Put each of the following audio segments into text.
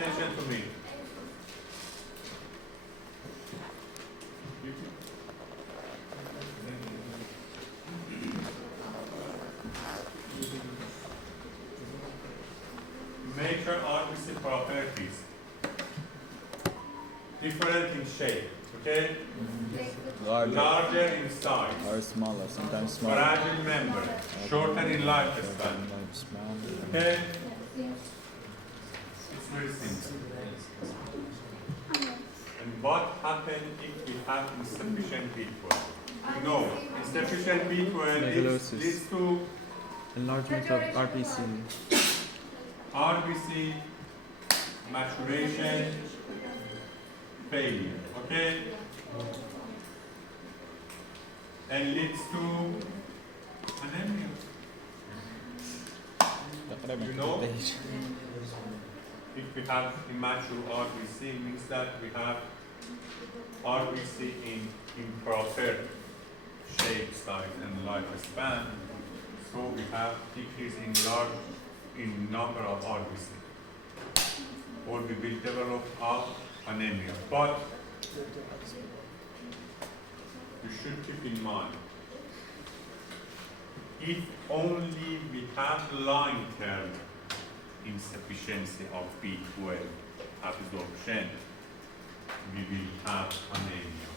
attention to me. Major RBC properties. Different in shape, okay? Larger in size. Or smaller, sometimes smaller. Fragile membrane. Shorter in lifespan. Okay? It's very simple. And what happens if we have insufficient B12? No, insufficient B12 leads to enlargement of RBC. RBC maturation failure, okay? And leads to anemia. You know, if we have immature RBC, it means that we have RBC in improper shape, size, and lifespan. So we have decrease in number of RBC, or we will develop anemia. But you should keep in mind, if only we have long-term insufficiency of B12 absorption, we will have anemia,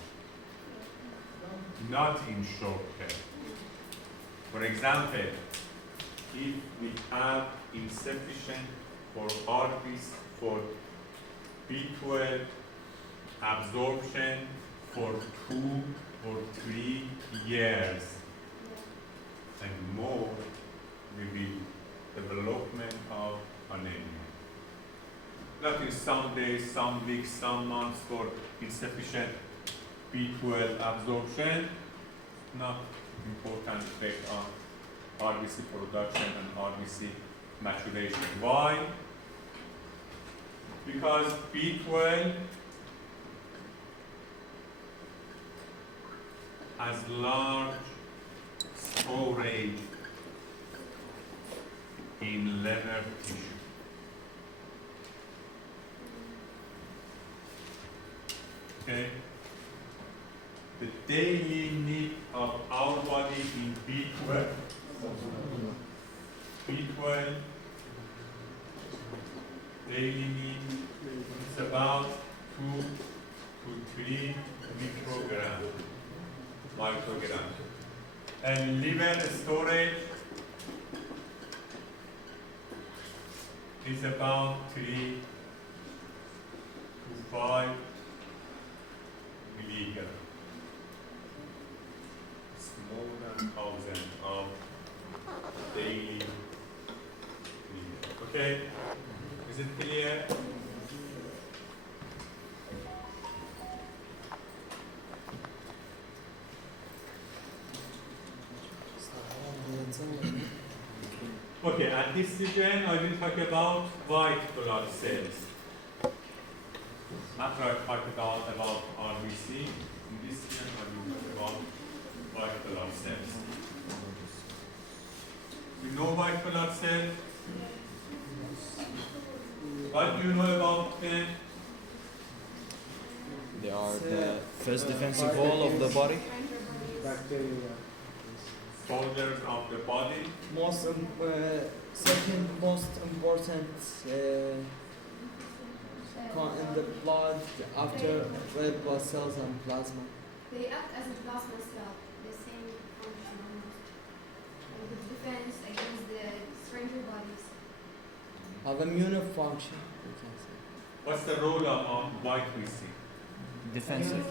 not in short term. For example, if we have insufficient for RBC for B12 absorption for 2 or 3 years and more, we will development of anemia. Not in some days, some weeks, some months for insufficient B12 absorption, not important effect on RBC production and RBC maturation. Why? Because B12 has large storage in liver tissue. Okay? The daily need of our body in B12, daily need is about 2 to 3 microgram. And liver storage is about 3 to 5 milligrams. It's more than 1,000 of daily liver. Okay? Is it clear? Okay, at this session I will talk about white blood cells. After I talk about RBC, in this session I will talk about white blood cells. You know white blood cells? What do you know about them? They are the first defensive wall of the body. Bacteria. Soldiers of the body. Second most important in the blood after red blood cells and plasma. They act as a plasma cell, the same function almost. With defense against the stranger bodies. Have immune function, you can say. What's the role of white BC? Defensive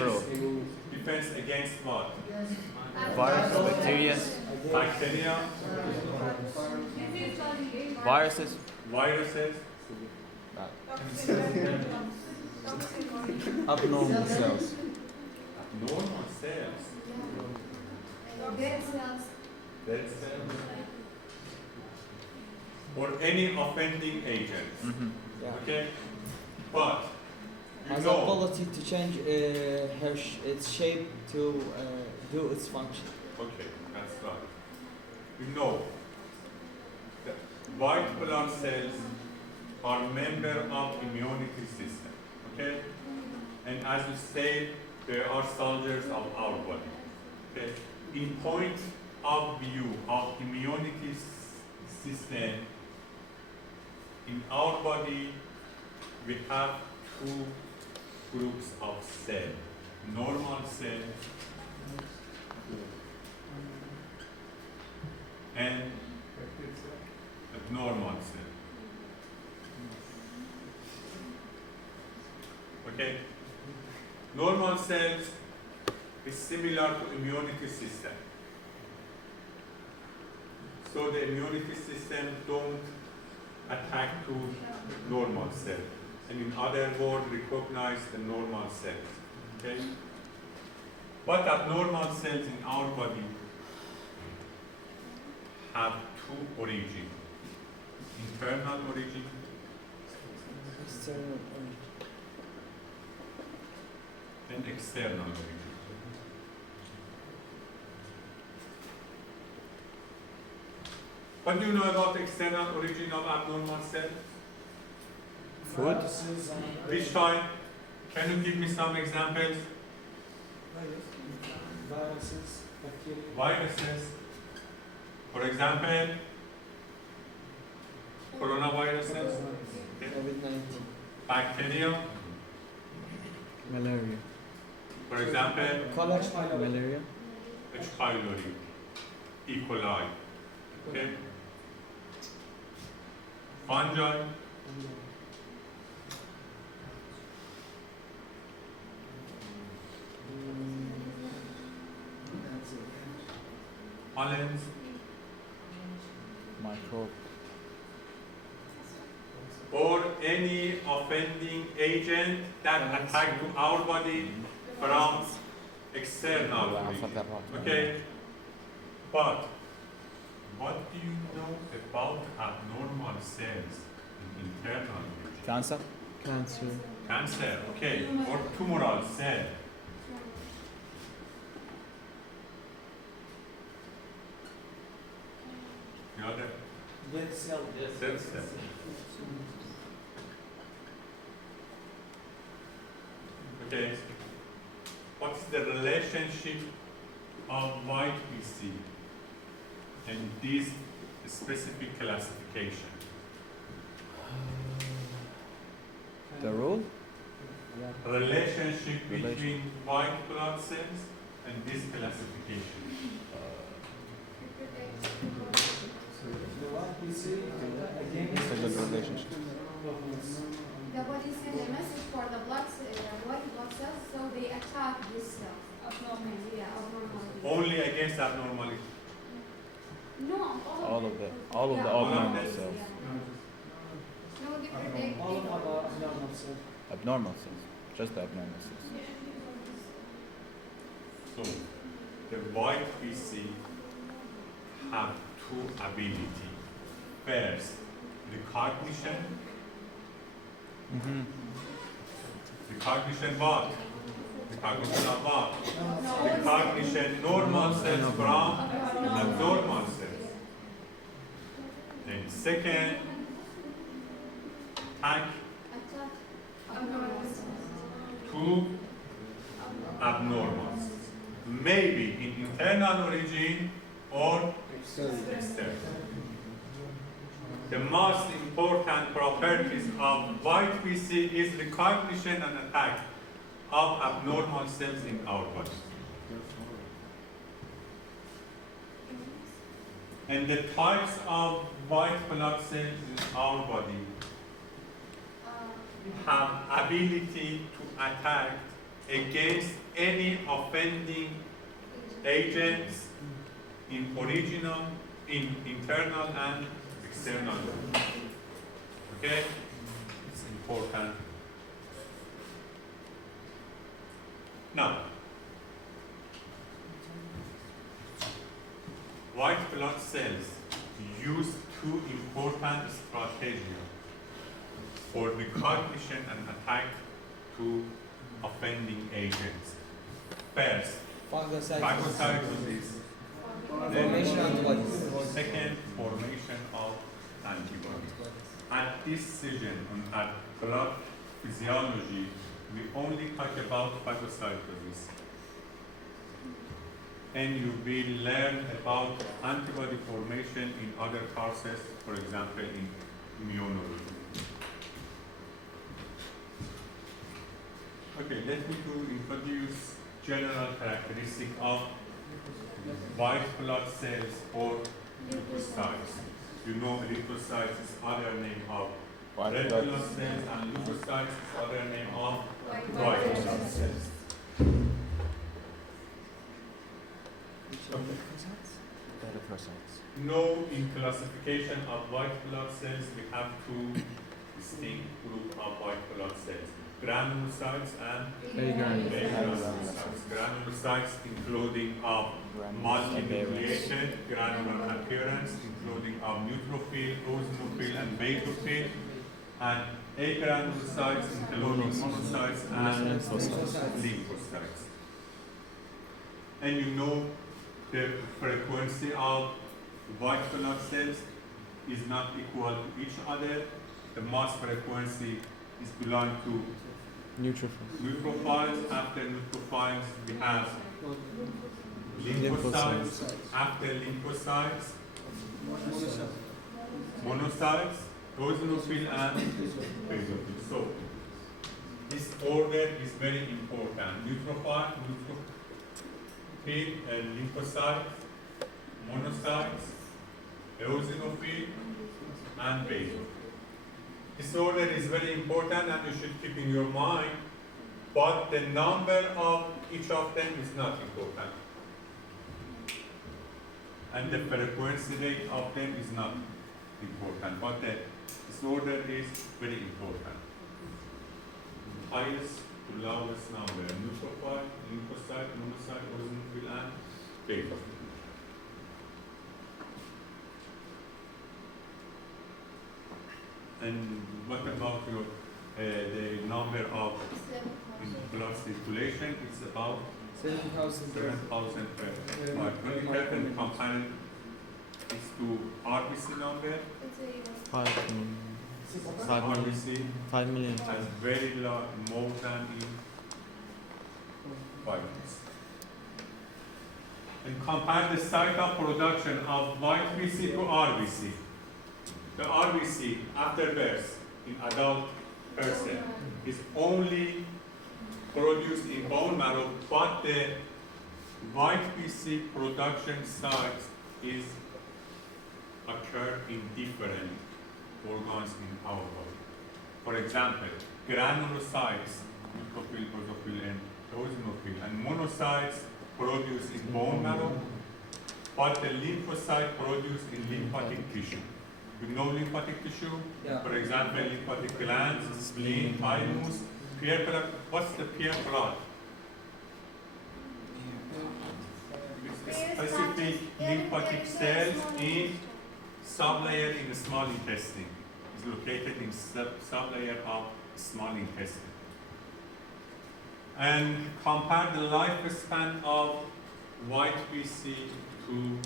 role. Defense against what? Virus, bacteria, Bacteria, viruses. viruses, Abnormal cells. normal cells, Dead cells. dead cells, or any offending agent. Yeah. Okay? But you Has know, ability to change its shape to do its function. okay, that's right. You know, the white blood cells are member of immunity system, okay? And as we said, they are soldiers of our body, okay? In point of view of immunity system, in our body, we have two groups of cells, normal cells and abnormal cells. Okay? Normal cells is similar to immunity system. So the immunity system don't attack to normal cells. And in other words, recognize the normal cells. Okay? But abnormal cells in our body have two origins. Internal origin External origin. and external origin. What do you know about the external origin of abnormal cells? Food. Which type? Can you give me some examples? Viruses, bacteria. Viruses. For example, coronaviruses, okay. COVID-19. Bacteria. Malaria. For example, Cholera. Malaria. H. pylori, E. coli. Okay. Fungi. Pollens. Microbe. Or any offending agent that attack to our body from external origin. Okay? But what do you know about abnormal cells in internal origin? Cancer. Cancer. Cancer, okay, or tumoral cell. The other Dead cell. cell. Okay, what's the relationship of white BC and this specific classification? The rule. Relationship between white blood cells and this classification. It's a good relationship. The body sends a message for the white blood cells, so they attack these cells. Abnormal, yeah, abnormal. Only against abnormality. No, All of the Yeah, abnormal them. cells. No, they protect. All of our abnormal cells. Abnormal cells. Just the abnormal cells. So, the white BC have two abilities. First, recognition. Mm-hmm. Recognition what? Recognition of what? Recognition normal cells from abnormal cells. And second, attack Attack abnormal cells. to abnormals. Maybe in internal origin or external. The most important properties of white BC is recognition and attack of abnormal cells in our body. And the types of white blood cells in our body have ability to attack against any offending agents in original, in internal and external. Okay? It's important. Now, white blood cells use two important strategies for recognition and attack to offending agents. First, phagocytosis. Formation Then, antibodies. second, formation of antibodies. at this session on at blood physiology, we only talk about phagocytosis. And you will learn about antibody formation in other courses, for example, in immunology. Okay, let me to introduce general characteristic of white blood cells or leukocytes. You know leukocytes is other name of White red blood blood cells, and leukocytes is other name of white blood cells. Okay. No, in classification of white blood cells, we have two distinct groups of white blood cells: granulocytes and agranulocytes. Granulocytes including of multinucleated granular appearance, including of neutrophil, eosinophil, and basophil, and agranulocytes including monocytes and lymphocytes. And you know the frequency of white blood cells is not equal to each other. The mass frequency is belong to neutrophils. After neutrophils, we have lymphocytes. After lymphocytes, monocytes, eosinophil, and basophil. So this order is very important. Neutrophil, lymphocytes, monocytes, eosinophil, and basophil. This order is very important and you should keep in your mind, but the number of each of them is not important. And the frequency rate of them is not important, but this order is very important. Highest to lowest number: neutrophil, lymphocyte, monocyte, eosinophil, and basophil. And what about your the number of blood circulation? It's about 7,000 7,000 per micron. You can compare this to RBC number. 5 million. RBC 5 million. has very low, more than in vitamins. And compare the site of production of white BC to RBC. The RBC after birth in adult person is only produced in bone marrow, but the white BC production site is occur in different organs in our body. For example, granulocytes, neutrophil, basophil, and eosinophil, and monocytes produced in bone marrow, but the lymphocyte produced in lymphatic tissue. You know lymphatic tissue? Yeah. For example, lymphatic glands, spleen, thymus, pure blood. What's the pure blood? It's specific lymphatic cells in sublayer in the small intestine. It's located in sublayer of small intestine. And compare the lifespan of white BC to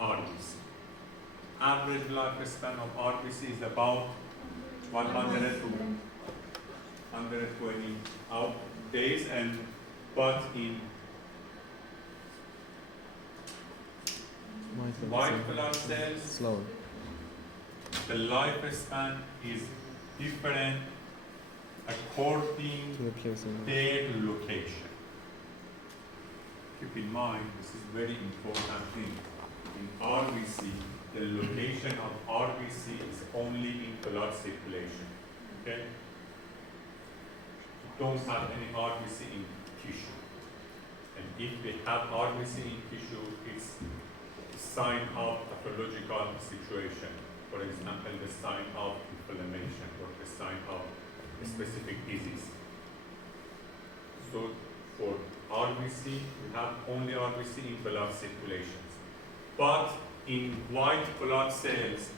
RBC. Average lifespan of RBC is about 100 to 120 days, and but in white blood cells, Slow. the lifespan is different according To the place to of their location. Keep in mind, this is very important thing. In RBC, the location of RBC is only in blood circulation. Okay? You don't have any RBC in tissue. And if we have RBC in tissue, it's a sign of pathological situation. For example, the sign of inflammation or the sign of a specific disease. So for RBC, we have only RBC in blood circulations. But in white blood cells,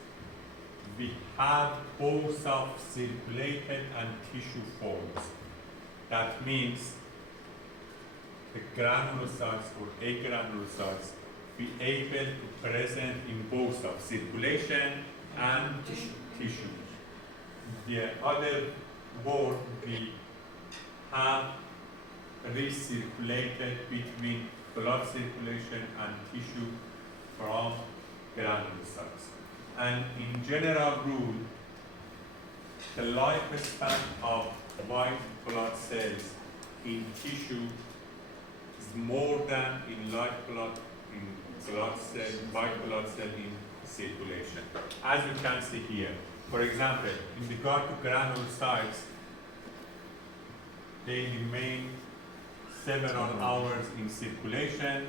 we have both of circulated and tissue forms. That means the granulocytes or agranulocytes be able to present in both of circulation and tissue. the other word we have recirculated between blood circulation and tissue from granulocytes. And in general rule, the lifespan of white blood cells in tissue is more than in white blood cell in circulation. As you can see here, for example, in regard to granulocytes, they remain several hours in circulation,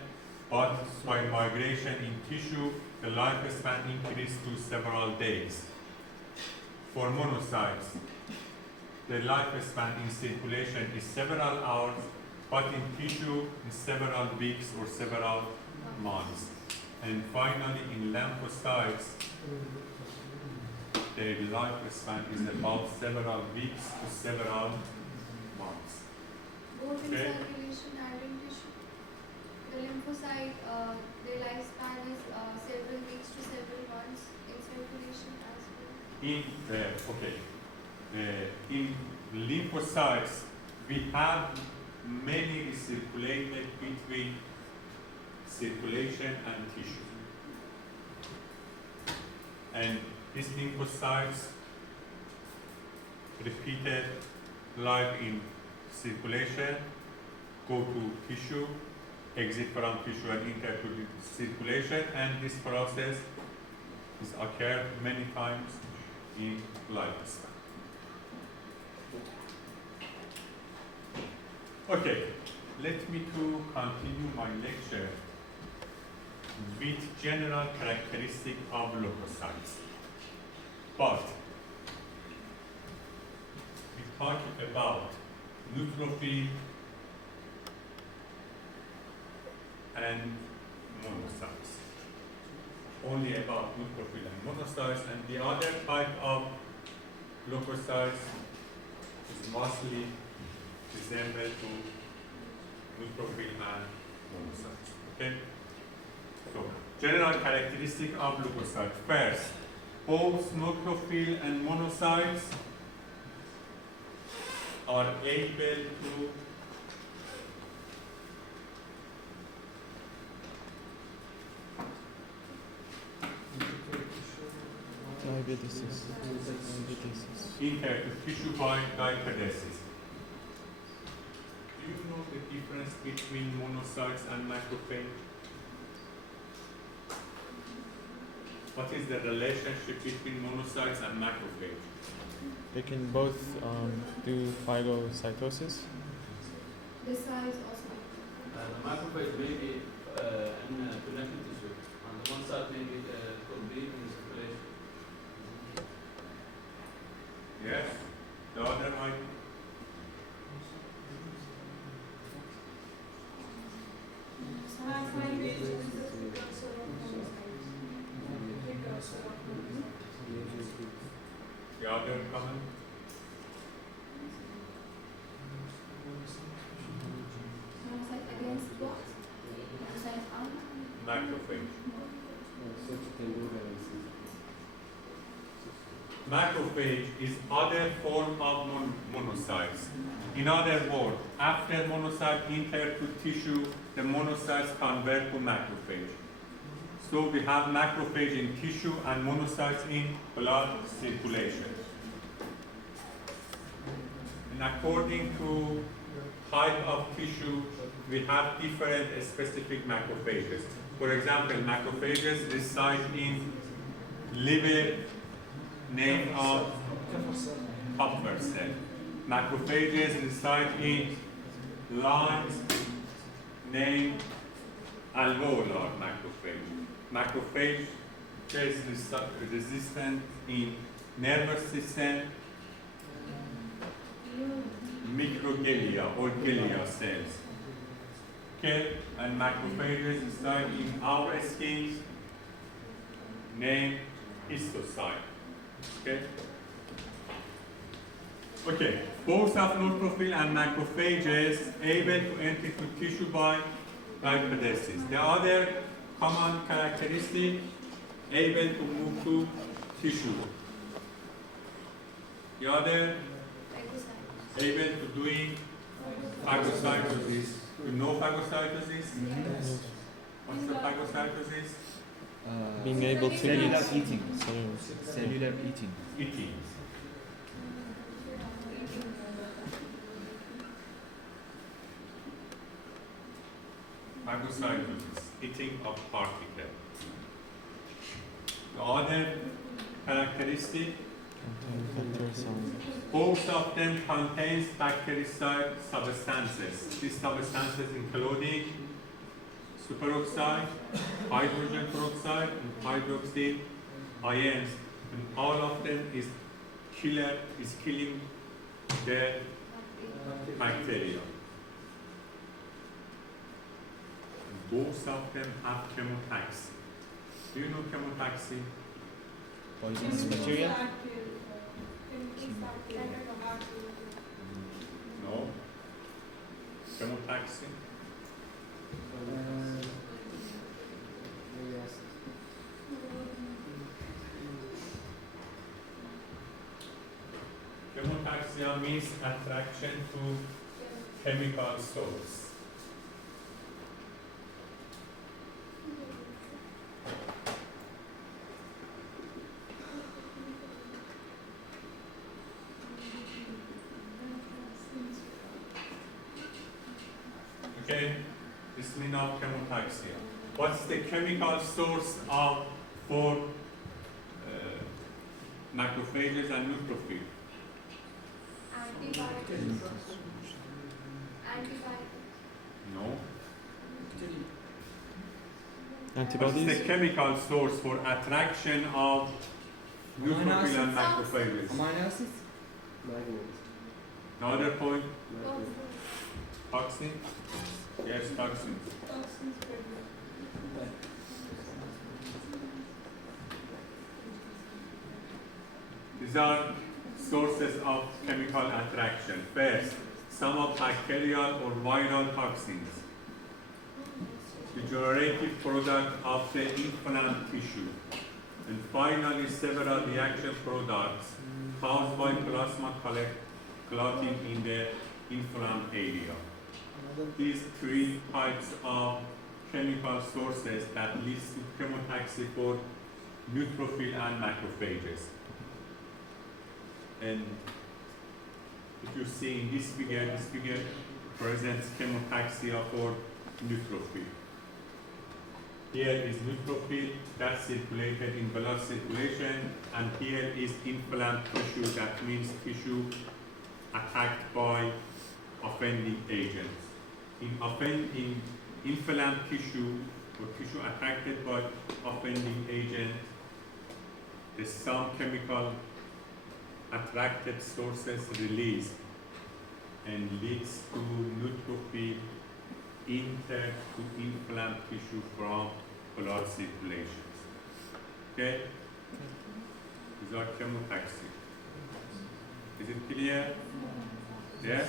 but by migration in tissue, the lifespan increased to several days. For monocytes, the lifespan in circulation is several hours, but in tissue is several weeks or several months. And finally, in lymphocytes, their lifespan is about several weeks to several months. Both in Okay. circulation and in tissue. The lymphocyte, their lifespan is several weeks to several months in circulation as well. In lymphocytes, we have many circulated between circulation and tissue. And these lymphocytes repeated life in circulation, go to tissue, exit from tissue and enter to the circulation, and this process is occurred many times in lifespan. Okay, let me to continue my lecture with general characteristic of leukocytes. But we talk about neutrophil and monocytes. Only about neutrophil and monocytes, and the other type of leukocytes is mostly resemble to neutrophil and monocytes. Okay? So, general characteristic of leukocytes. First, both neutrophil and monocytes are able to Diabetes. enter to tissue by diapedesis. Do you know the difference between monocytes and macrophage? What is the relationship between monocytes and macrophage? They can both do phagocytosis. The size also. The macrophage may be in connective tissue. On the one side, maybe complete in circulation. Yes. The other might. The other comment? Monocyte against what? Monocyte on? Macrophage. Macrophage is other form of monocytes. In other words, after monocyte enter to tissue, the monocytes convert to macrophage. So we have macrophage in tissue and monocytes in blood circulation. And according to type of tissue, we have different specific macrophages. For example, macrophages reside in liver, name of Kupffer cell. Macrophages reside in lungs, name alveolar macrophage. Macrophages resistant in nervous system, microglia or glia cells. Okay, and macrophages reside in our skin, name histocyte. Okay. Okay, both of neutrophil and macrophages able to enter to tissue by lipodesis. The other common characteristic, able to move to tissue. The other Phagocytosis. able to doing phagocytosis. You know phagocytosis? Yes. What's the phagocytosis? Being able to cellular eat. eating. Cellular. Cellular eating. Eating. Phagocytosis, eating of particle. The other characteristic, Contain factor cells. both of them contains bactericide substances. These substances including superoxide, hydrogen peroxide, and hydroxyl ions, and all of them is killing the bacteria. Both of them have chemotaxis. Do you know chemotaxis? Poisonous material. No. Chemotaxis. Yes. Chemotaxia means attraction to chemical source. Okay, this means of chemotaxia. What's the chemical source of for macrophages and neutrophils? Antibiotics. Antibiotics. No. What's Antibodies. the chemical source for attraction of neutrophil and macrophages? Amino acids? Another point, No. toxin? Yes, toxins. These are sources of chemical attraction. First, some of bacterial or viral toxins, degenerative product of the inflamed tissue, and finally several reaction products caused by plasma clotting in the inflamed area. These three types of chemical sources that leads to chemotaxis for neutrophil and macrophages. And if you see in this figure presents chemotaxia for neutrophil. Here is neutrophil that's circulated in blood circulation, and here is inflamed tissue, that means tissue attacked by offending agents. In inflamed tissue or tissue attacked by offending agent, there's some chemical attracted sources released and leads to neutrophil enter to inflamed tissue from blood circulations. Okay? These are chemotaxis. Is it clear? Yes?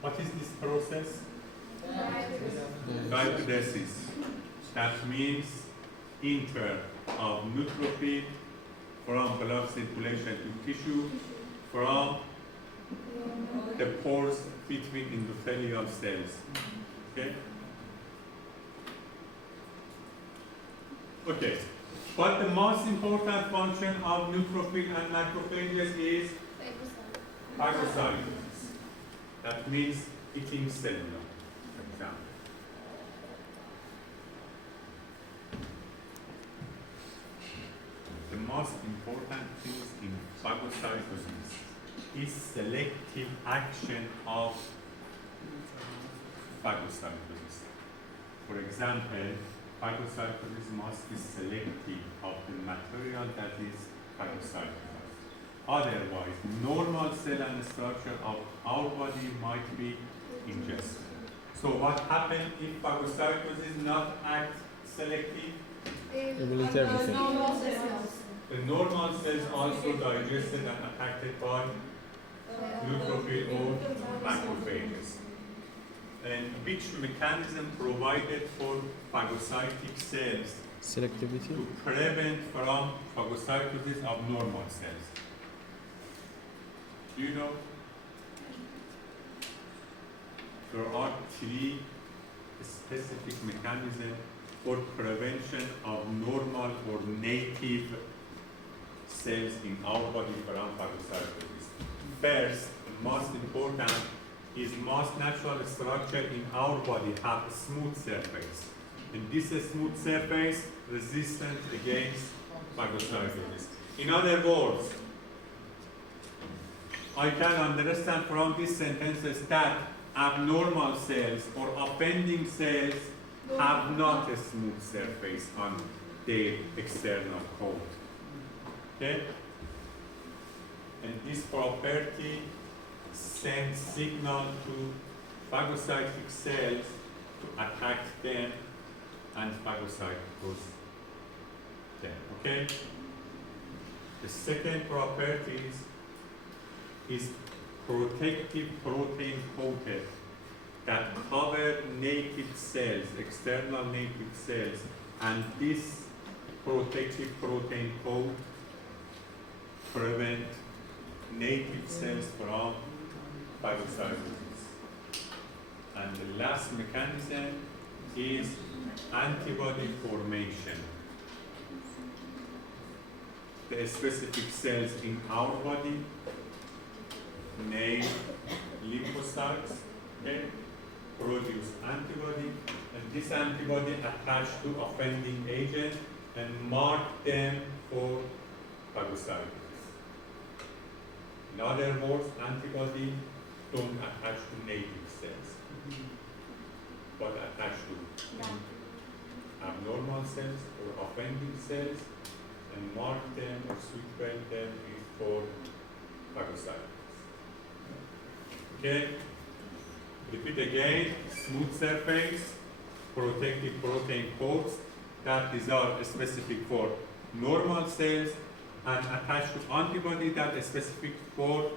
What is this process? Diapedesis. That means enter of neutrophil from blood circulation to tissue from the pores between endothelial cells. Okay? Okay. But the most important function of neutrophil and macrophages is phagocytosis. That means eating cellular, for example. The most important things in phagocytosis is selective action of phagocytosis. For example, phagocytosis must be selective of the material that is phagocytosed. Otherwise, normal cell and structure of our body might be ingested. So what happens if phagocytosis not act selective? They will eat everything. The normal cells also digested and attacked by neutrophil or macrophages. And which mechanism provided for phagocytic cells Selectivity. to prevent from phagocytosis of normal cells. Do you know? There are three specific mechanisms for prevention of normal or native cells in our body from phagocytosis. First, most important, is most natural structure in our body have a smooth surface. And this smooth surface resistant against phagocytosis. In other words, I can understand from these sentences that abnormal cells or offending cells have not a smooth surface on their external coat. Okay? And this property sends signal to phagocytic cells to attack them and phagocytose them. Okay? The second property is protective protein coated that cover native cells, external native cells, and this protective protein coat prevent native cells from phagocytosis. And the last mechanism is antibody formation. The specific cells in our body, named lymphocytes, okay, produce antibody, and this antibody attached to offending agent and mark them for phagocytosis. In other words, antibody don't attach to native cells, but attach to abnormal cells or offending cells and mark them or sequence them for phagocytosis. Okay? Repeat again, smooth surface, protective protein coats, that these are specific for normal cells and attached to antibody that is specific for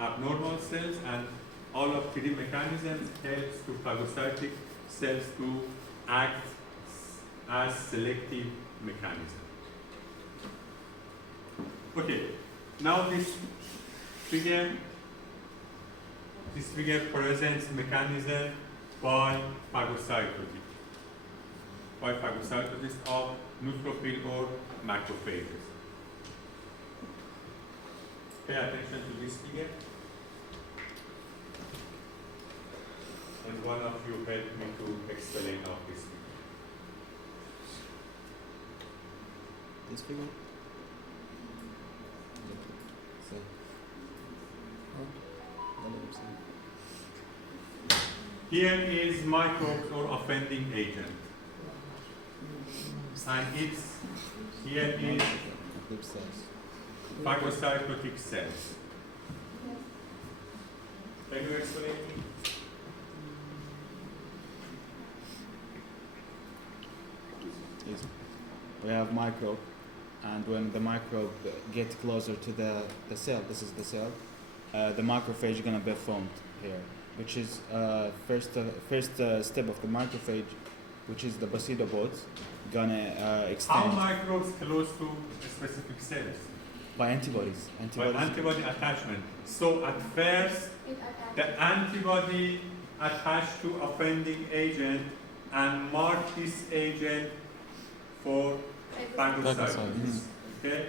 abnormal cells, and all of three mechanisms helps to phagocytic cells to act as selective mechanism. Okay, now this figure presents mechanism by phagocytosis of neutrophil or macrophages. Pay attention to this figure. And one of you help me to explain of this figure. This figure? So. Here is microbes or offending agent. And here is phagocytotic cells. Can you explain? Yes. We have microbe, and when the microbe gets closer to the cell, this is the cell, the macrophage is gonna be formed here, which is first step of the macrophage, which is the basidopods, gonna extend. How microbes close to specific cells? By antibodies. By antibody attachment. So at first, the antibody attached to offending agent and mark this agent for phagocytosis. Okay?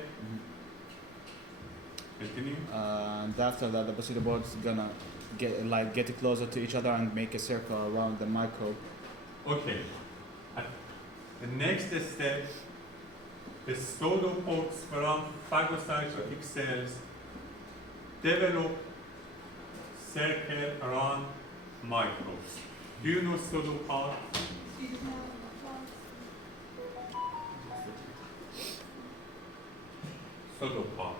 Continue. And after that, the basidopods gonna get closer to each other and make a circle around the microbe. Okay. The next step, the pseudopods from phagocytotic cells develop circle around microbes. Do you know pseudopod? Pseudopod.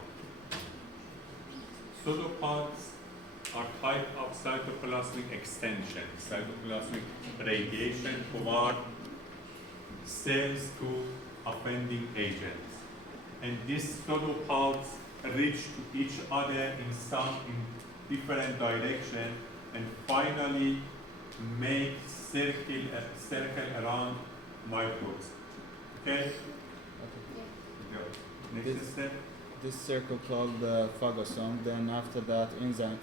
Pseudopods are type of cytoplasmic extension, cytoplasmic radiation toward cells to offending agents. And these pseudopods reach to each other in different direction and finally make a circle around microbes. Okay? Okay. Yeah. Next step. This circle called the phagosome. Then after that, enzyme.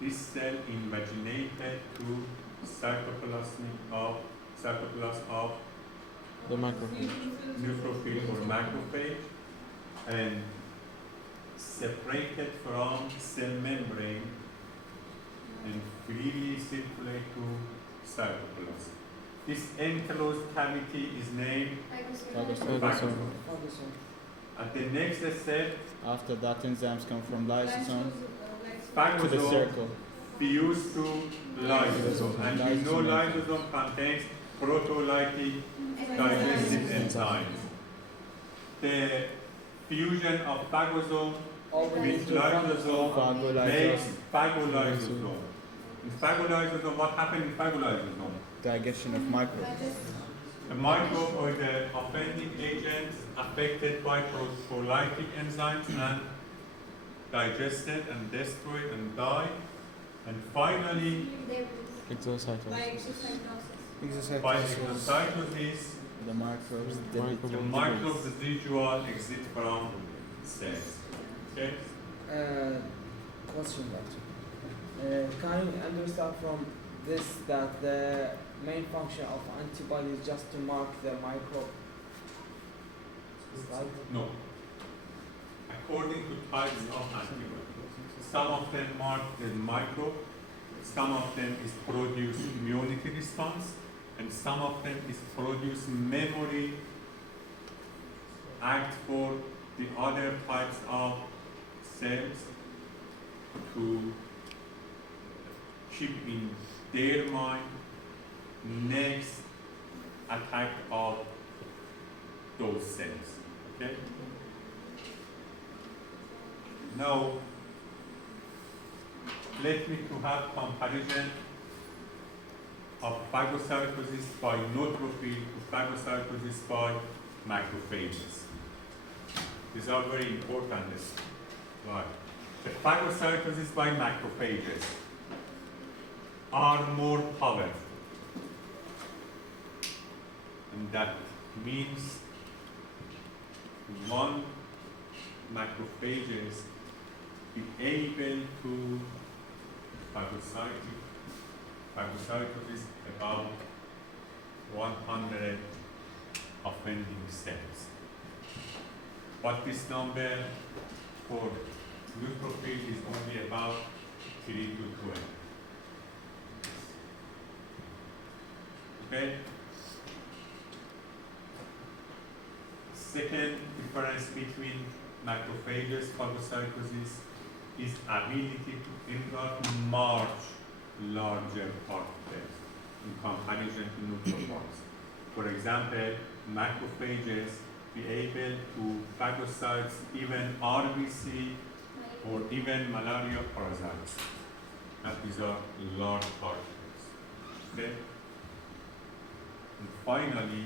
This cell invaginated to cytoplasm of The macrophage. neutrophil or macrophage and separated from cell membrane and freely circulate to cytoplasm. This enclosed cavity is named Phagosome. phagosome. Phagosome. At the next step, After that, enzymes come from lysosome to the phagosome circle. fuse to lysosome, and we know lysosome contains proteolytic digestive enzymes. The fusion of phagosome with lysosome makes phagolysosome. In phagolysosome, what happens in phagolysosome? Digestion of microbes. The microbe or the offending agents affected by proteolytic enzymes and digested and destroyed and die. And finally, Exocytosis. by exocytosis, The microbes. the microbes residual exit from cells. Okay? Question, doctor. Can you understand from this that the main function of antibody is just to mark the microbe? Right? No. According to types of antibodies, some of them mark the microbe, some of them is produce immunity response, and some of them is produce memory act for the other types of cells to keep in their mind next attack of those cells. Okay? Now, let me to have comparison of phagocytosis by neutrophil to phagocytosis by macrophages. These are very important. Right. The phagocytosis by macrophages are more powerful. And that means one macrophages be able to phagocytosis about 100 offending cells. But this number for neutrophil is only about 3 to 12. Okay? Second difference between macrophages, phagocytosis is ability to interact much larger particles in comparison to neutrophils. For example, macrophages be able to phagocyte even RBC or even malaria parasites. And these are large particles. Okay? And finally,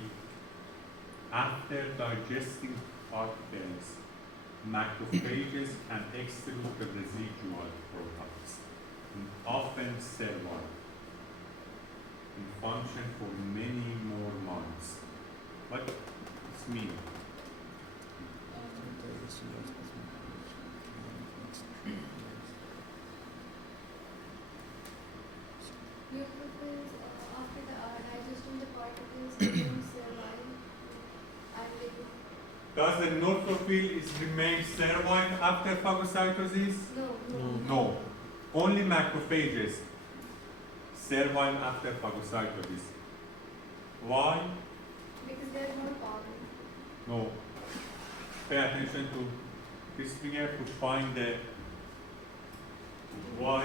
after digesting particles, macrophages can extrude the residual products, and often cell-wide, and function for many more months. What does it mean? Neutrophils, after the digesting the particles, become sterile and they Does the neutrophil is remain sterile after phagocytosis? no. No. Only macrophages sterile after phagocytosis. Why? Because they are more powerful. No. Pay attention to this figure to find the why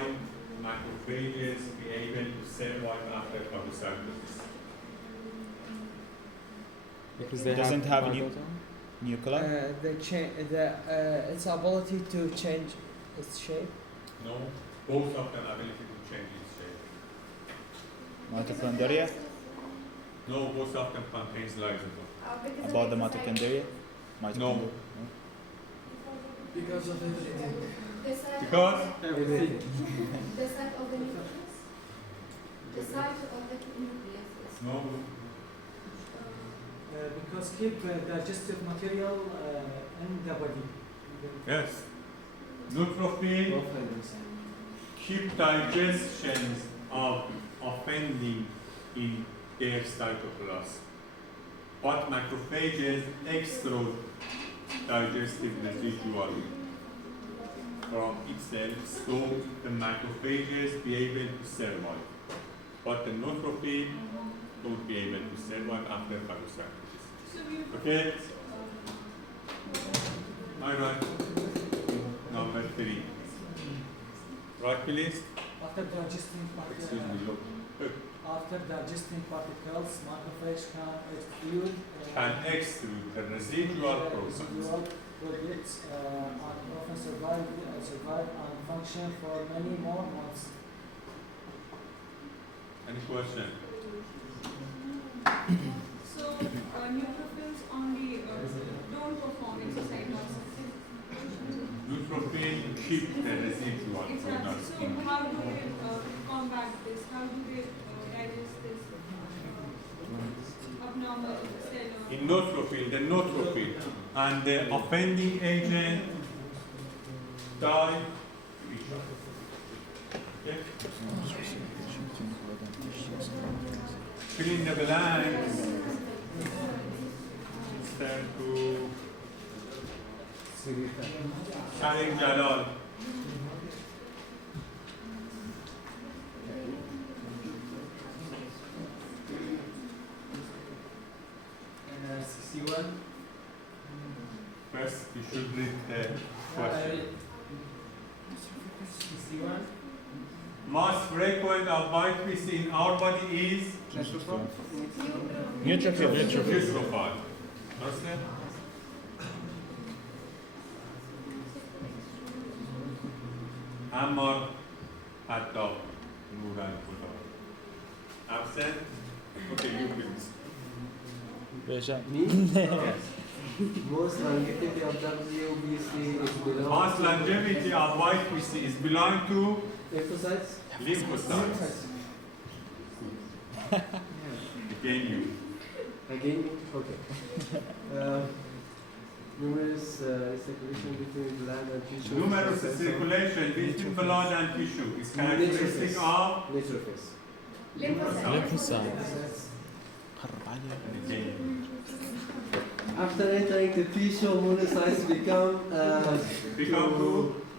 macrophages be able to survive after phagocytosis. Because they Doesn't have have any- Nuclei? Its ability to change its shape. No, both of them ability to change its shape. Mitochondria? No, both of them contains lysosome. About the mitochondria? No. Because of everything. The site Because Everything. the site of the nucleus. The site of the nucleus is no, because keep digestive material in the body. Yes. Neutrophil keep digestions of offending in their cytoplasm. But macrophages extrude digestive residual from itself, so the macrophages be able to survive. But the neutrophil don't be able to survive after phagocytosis. Okay? All right. Number 3. Right, please. After digesting Excuse me, look. after digesting particles, macrophage Can extrude the residual proteins. residual products and often survive and function for many more months. Any question? So, neutrophils only don't perform exercise muscle. Neutrophil keep the residual Exactly. products So, in. how do they combat this? How do they digest this abnormal cell? In neutrophil, the neutrophil and the offending agent die to each other. Okay? Fill in the blanks. Let's turn to Karim Jalal. And 61. First, you should read the question. 61. Most frequent of VC in our body is Neutrophil. neutrophil. Understand? Ammar hatta Nuran Kudar. Absent? Okay, you please. Most longevity of WBC is below Mass longevity of white PC is belong to lymphocytes. lymphocytes. Again, you. Again, okay. Numerous circulation between blood and tissue. Numerous circulation between blood and tissue is characteristic of Neutrophils. Lymphocytes. Again. After entering the tissue, monocytes become Become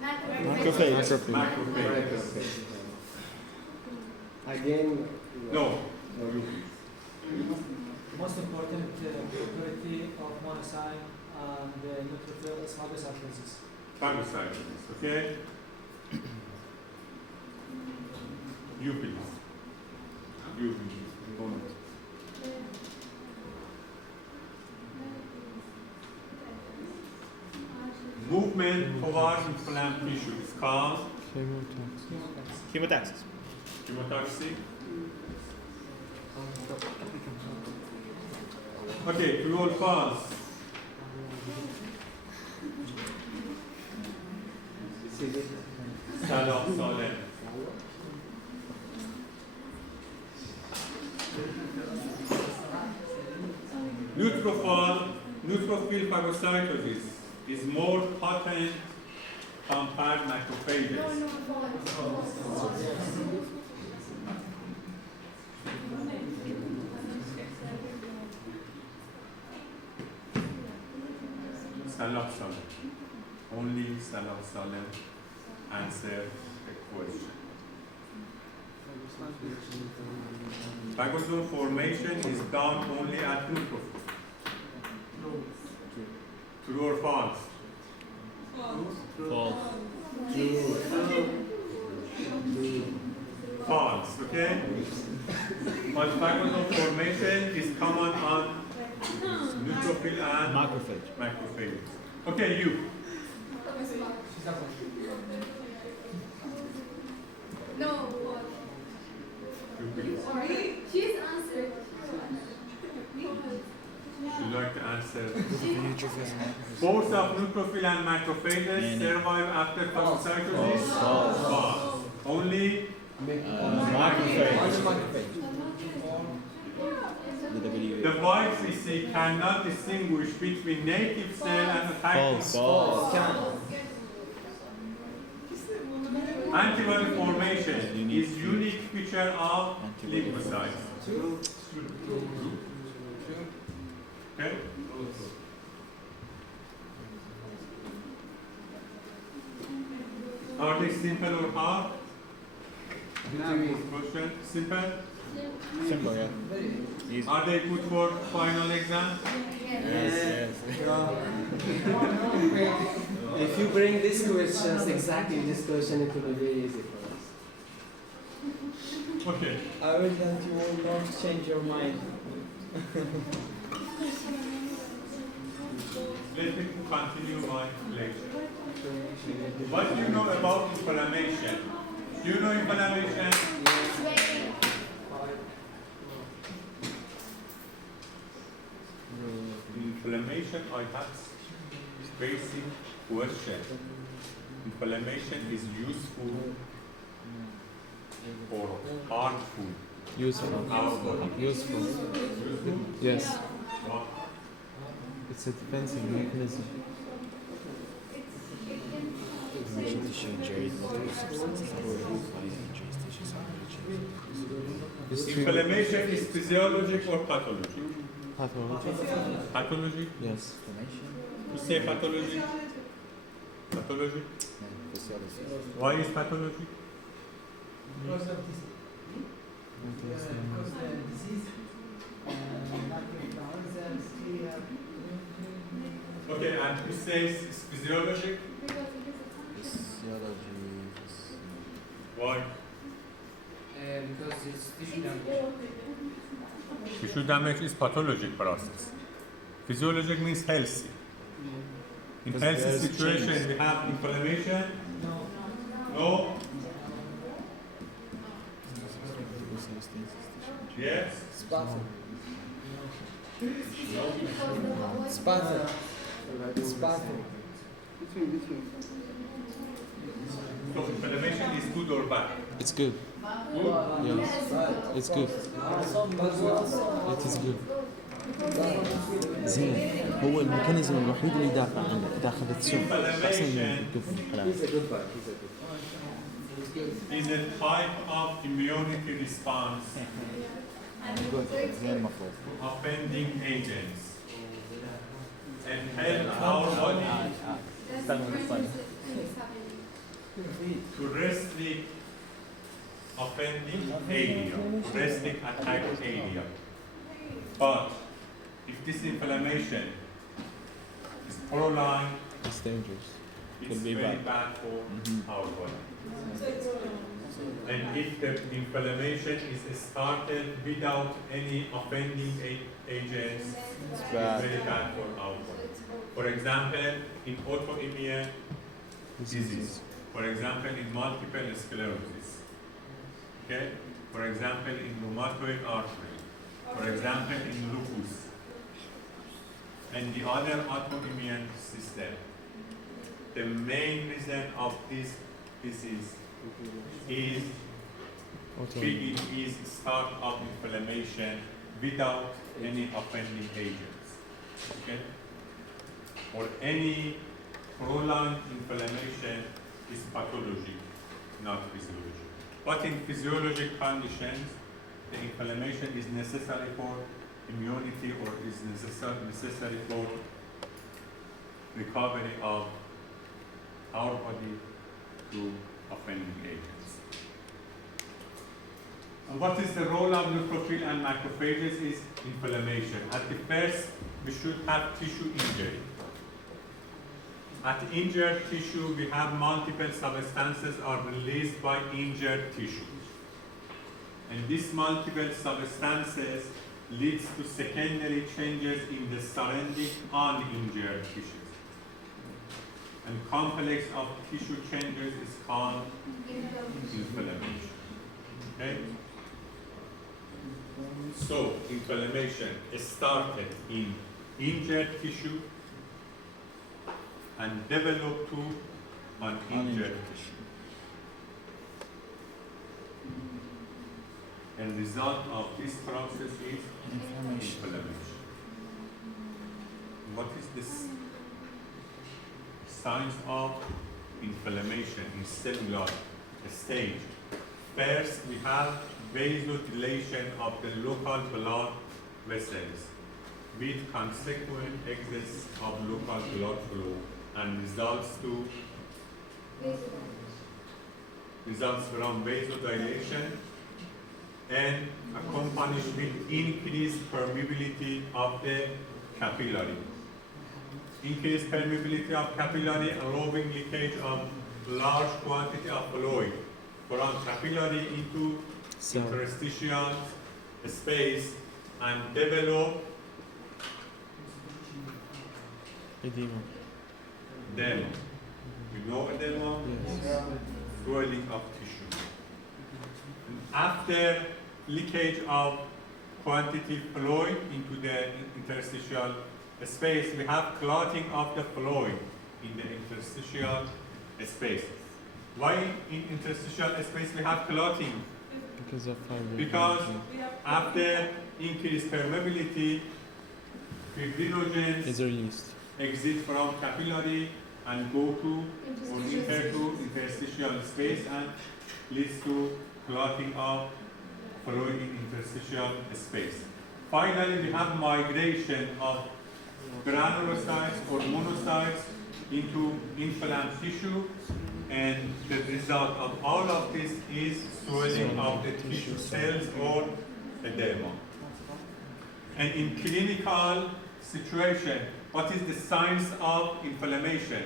Macrophage. macrophage. Again, No. Most important property of monocyte and neutrophil is phagocytosis. Phagocytosis, okay? You please. You please. Movement toward inflamed tissue is called Chemotaxis. chemotoxic. Okay, true or false? Salam, Salem. Neutrophil phagocytosis is more potent compared macrophages. Salam Salem. Only Salam Salem answer the question. Phagosome formation is done only at neutrophil. True or false? False. False, okay? But phagosome formation is common on neutrophil and macrophage. Okay, you. No, what? You please. Sorry, she's answered. Would you like to answer? Both of neutrophil and macrophages survive after phagocytosis? False. Only Macrophage. The The YCC cannot distinguish between native cell and attacking False. Can. Antibody formation is unique feature of lymphocytes. True. Okay? Are they simple or hard? Question? Simple? Simple, yeah. Easy. Are they good for final exam? Yes. If you bring these questions, exactly this question, it will be very easy for us. Okay. I wish that you will not change your mind. Let me continue my lecture. What do you know about inflammation? Do you know inflammation? Inflammation, I have basic question. Inflammation is useful or harmful? Useful. Our body. Useful. Useful? Yes. What? It's a defensive mechanism. It's Inflammation is physiologic or pathologic? pathology. Pathology? Yes. You say pathology? Pathology? Why is pathology? Because of this, because the disease, microorganisms, Okay, and who says it's physiologic? Why? Because it's tissue damage. Tissue damage is pathologic process. Physiologic means healthy. In Because healthy there's situation, change. we have inflammation. No? Yes? Spasm. No? Spasm. Spasm. So inflammation is good or bad? It's good. Yes. It's good. It is good. زين هو الميكانيزم الوحيد اللي يدافع عنك إذا أخذت سم أحسن من الكفر He's a good boy. He's a good boy. Is a type of immunity response offending agents and help our body to restrict offending area, restrict attack area. But if this inflammation is prolonged, It's dangerous. it's Could be very bad. bad for our body. And if the inflammation is started without any offending agents, it's bad. very bad for our body. For example, in autoimmune disease, for example, in multiple sclerosis, okay? For example, in rheumatoid artery, for example, in lupus, and the other autoimmune system. The main reason of this disease is start of inflammation without any offending agents, okay? Or any prolonged inflammation is pathologic, not physiologic. But in physiologic conditions, the inflammation is necessary for immunity or is necessary for recovery of our body to offending agents. And what is the role of neutrophil and macrophages is inflammation. At the first, we should have tissue injury. At injured tissue, we have multiple substances are released by injured tissue. And these multiple substances leads to secondary changes in the surrounding uninjured tissues. And complex of tissue changes is called inflammation. Okay? So, inflammation started in injured tissue and developed to uninjured tissue. and result of this process is Inflammation. inflammation. What is this signs of inflammation in cellular stage? First, we have vasodilation of the local blood vessels with consequent excess of local blood flow and results from vasodilation and accompanied with increased permeability of the capillary. Increased permeability of capillary allowing leakage of large quantity of fluid from capillary into interstitial space and develop Edema. edema. You know edema? Yes. Swelling of tissue. And after leakage of quantity fluid into the interstitial space, we have clotting of the fluid in the interstitial space. Why in interstitial space we have clotting? Because of fiber. Because after increased permeability, fibrinogens Is released. exit from capillary and go to or enter to interstitial space and leads to clotting of fluid in interstitial space. Finally, we have migration of granulocytes or monocytes into inflamed tissue, and the result of all of this is swelling of the tissue cells or edema. And in clinical situation, what is the signs of inflammation?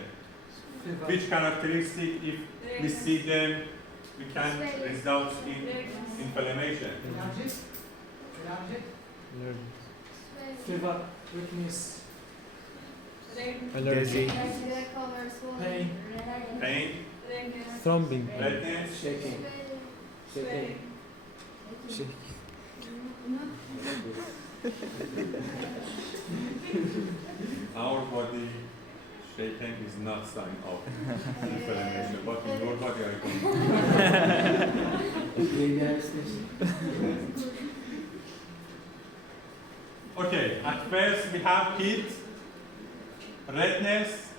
Which characteristic, if we see them, we can result in inflammation? Fever, weakness, Allergy. pain, Pain, Thrombing. redness, Shaking. Shaking. our body shaking is not sign of inflammation, but in your body I can. Maybe I was Okay, at first we have heat, redness,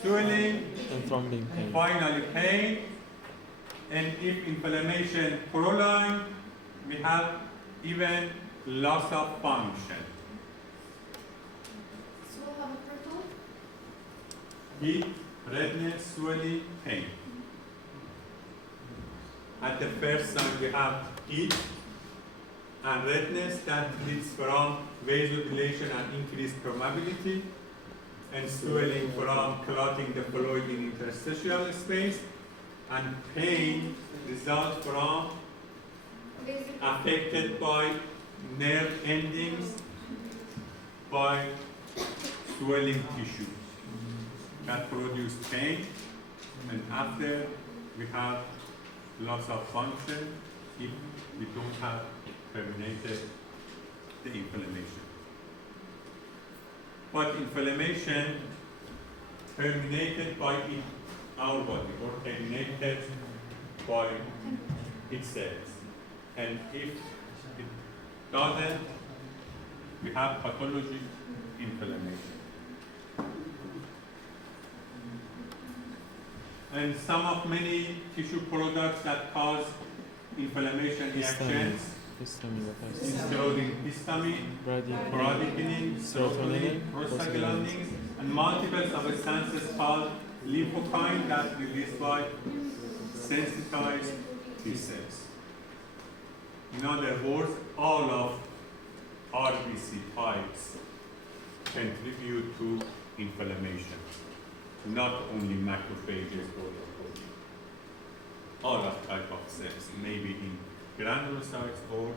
swelling, And thrombing pain. finally pain, and if inflammation prolonged, we have even loss of function. So have a proton? Heat, redness, swelling, pain. At the first sign we have heat and redness that leads from vasodilation and increased permeability, and swelling from clotting the fluid in interstitial space, and pain results from affected by nerve endings by swelling tissue that produce pain, and after we have loss of function if we don't have terminated the inflammation. But inflammation terminated by our body or terminated by itself. And if it doesn't, we have pathology inflammation. And some of many tissue products that cause inflammation reactions, Histamine. including histamine, bradykinin, serotonin, prostaglandins, and multiple substances called lymphokine that released by sensitized T cells. In other words, all of RBC types contribute to inflammation, not only macrophages or all of type of cells, maybe in granulocytes or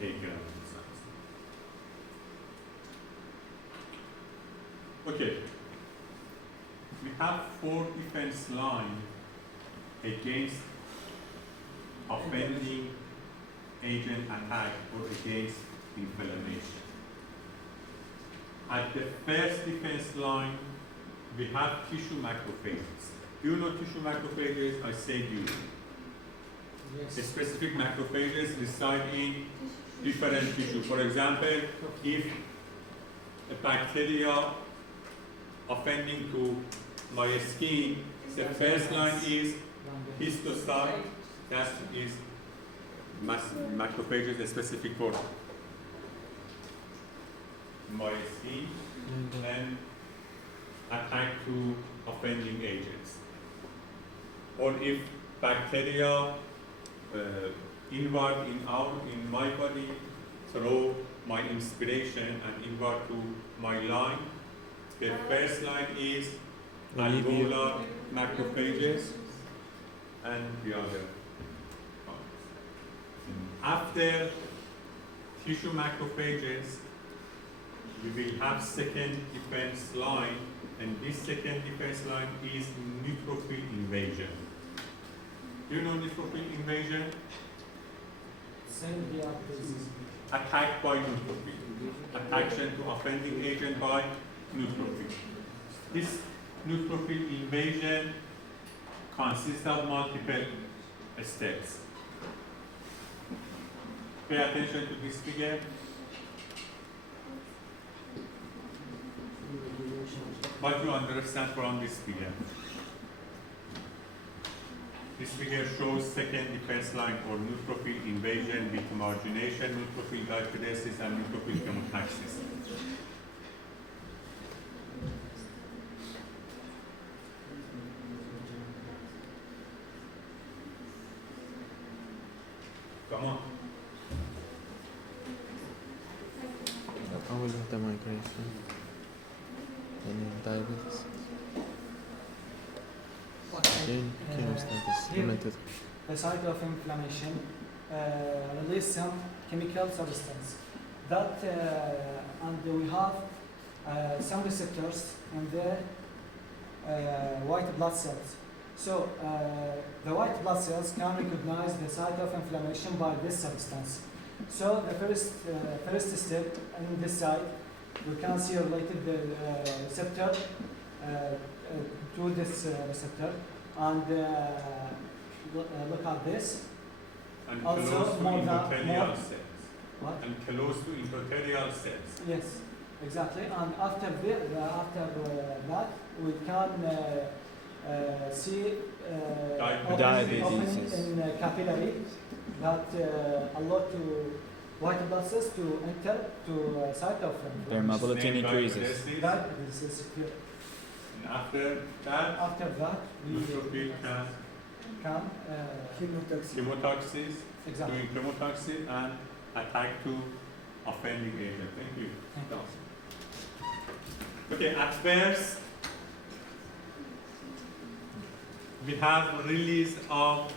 agranulocytes. Okay, we have 4 defense lines against offending agent attack or against inflammation. At the first defense line, we have tissue macrophages. Do you know tissue macrophages? I said you. Yes. Specific macrophages reside in different tissue. For example, if a bacteria offending to my skin, the first line is histocyte, that is macrophages specific for my skin, and attack to offending agents. Or if bacteria invade in my body through my inspiration and invade to my line, the first line is alveolar macrophages and the other. After tissue macrophages, we will have second defense line, and this second defense line is neutrophil invasion. Do you know neutrophil invasion? Same here, please. Attack by neutrophil. Attraction to offending agent by neutrophil. This neutrophil invasion consists of multiple steps. Pay attention to this figure. What you understand from this figure? This figure shows second defense line for neutrophil invasion with margination, neutrophil glycolysis, and neutrophil chemotaxis. Come on. أول واحدة migration يعني diabetes then chemostasis Here, fermented the site of inflammation release some chemical substance that and we have some receptors in the white blood cells. So the white blood cells can recognize the site of inflammation by this substance. So the first step in this site, we can see related the receptor to this receptor, and look at this. And Also, close to more endothelial cells. What? And close to endothelial cells. Yes, exactly. And after that, we can see Diabetes. opening in capillary that allow to white blood cells to enter to site of Their mobility Named increases. glycolysis. that. This is here. And after that, we neutrophil can chemotaxis, exactly. doing chemotaxis and attack to offending agent. Thank you. Okay, at first, we have release of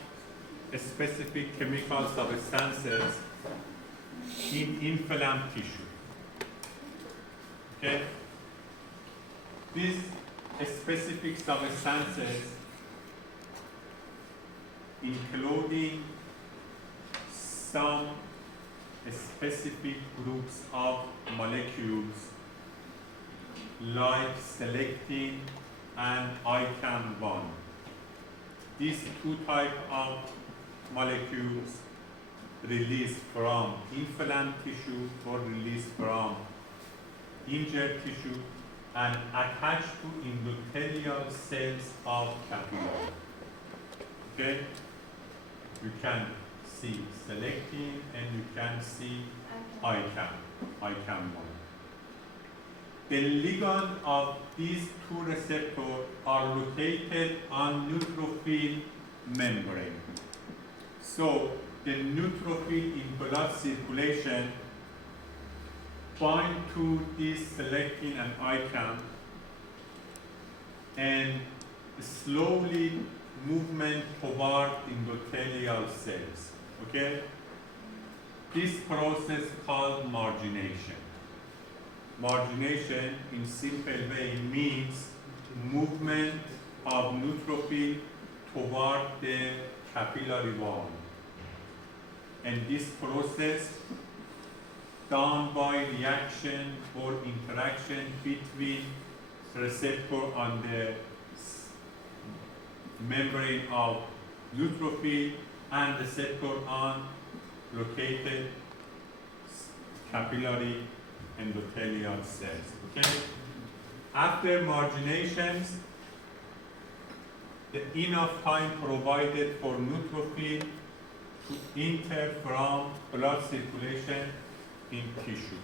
specific chemical substances in inflamed tissue. Okay? These specific substances including some specific groups of molecules like selectin and ICAM1. These two types of molecules released from inflamed tissue or released from injured tissue and attached to endothelial cells of capillary. Okay? You can see selectin and you can see ICAM1. The ligand of these two receptors are located on neutrophil membrane. So the neutrophil in blood circulation bind to this selectin and ICAM and slowly movement toward endothelial cells. Okay? This process called margination. Margination in simple way means movement of neutrophil toward the capillary wall. And this process done by reaction or interaction between receptor on the membrane of neutrophil and receptor on located capillary endothelial cells. Okay? After marginations, the enough time provided for neutrophil to enter from blood circulation in tissue.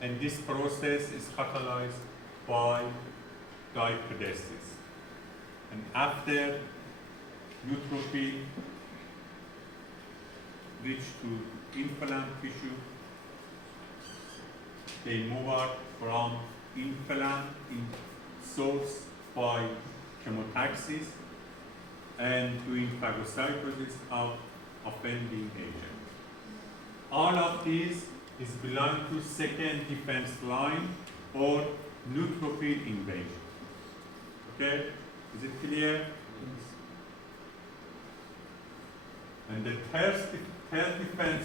And this process is catalyzed by dipedesis. And after neutrophil reach to inflamed tissue, they move out from inflamed in source by chemotaxis and doing phagocytosis of offending agent. All of these is belong to second defense line or neutrophil invasion. Okay? Is it clear? And the third defense